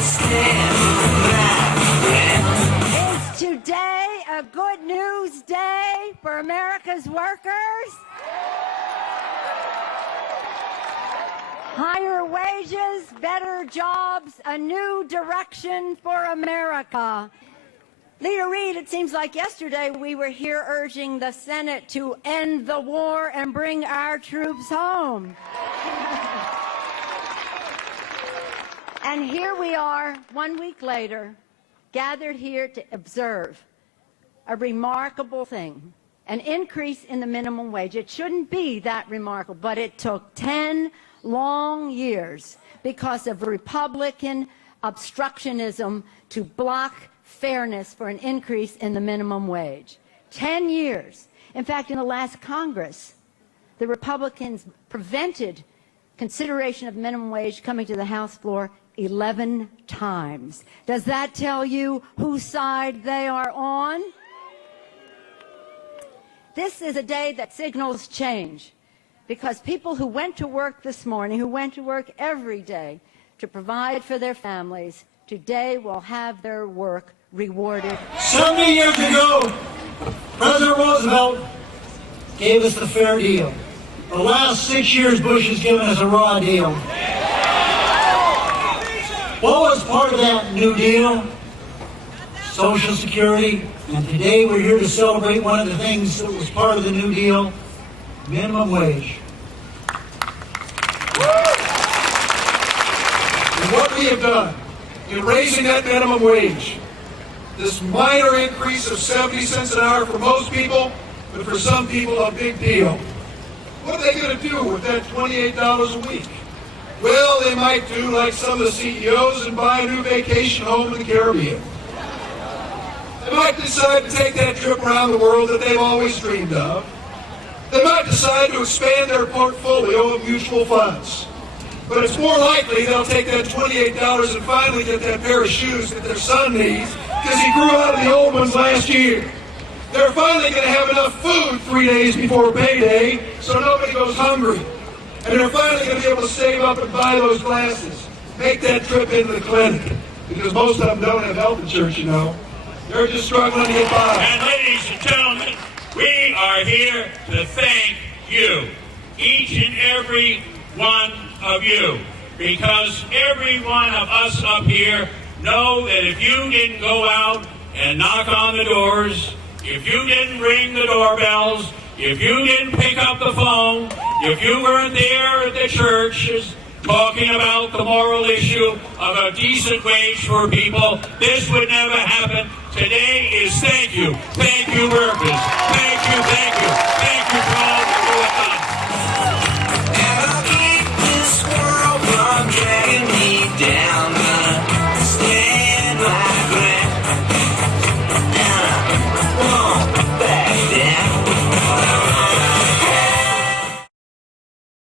Is today a good news day for America's workers? Higher wages, better jobs, a new direction for America. Leader Reid, it seems like yesterday we were here urging the Senate to end the war and bring our troops home. And here we are, 1 week later, gathered here to observe a remarkable thing, an increase in the minimum wage. It shouldn't be that remarkable, but it took 10 long years because of Republican obstructionism to block fairness for an increase in the minimum wage. 10 years. In fact, in the last Congress, the Republicans prevented consideration of minimum wage coming to the House floor 11 times. Does that tell you whose side they are on? This is a day that signals change, because people who went to work this morning, who went to work every day to provide for their families, today will have their work rewarded. 70 years ago, President Roosevelt gave us the fair deal. The last 6 years, Bush has given us a raw deal. What was part of that New Deal? Social Security. And today we're here to celebrate one of the things that was part of the New Deal, minimum wage. And what we have done in raising that minimum wage, this minor increase of 70 cents an hour for most people, but for some people a big deal. What are they going to do with that $28 a week? Well, they might do like some of the CEOs and buy a new vacation home in the Caribbean. They might decide to take that trip around the world that they've always dreamed of. They might decide to expand their portfolio of mutual funds. But it's more likely they'll take that $28 and finally get that pair of shoes that their son needs because he grew out of the old ones last year. They're finally going to have enough food 3 days before payday so nobody goes hungry. And they're finally going to be able to save up and buy those glasses, make that trip into the clinic, because most of them don't have health insurance, you know. They're just struggling to get by. And ladies and gentlemen, we are here to thank you, each and every one of you, because every one of us up here know that if you didn't go out and knock on the doors, if you didn't ring the doorbells, if you didn't pick up the phone, if you weren't there at the churches talking about the moral issue of a decent wage for people, this would never happen. Today is thank you. Thank you, workers. Thank you, thank you. Thank you for all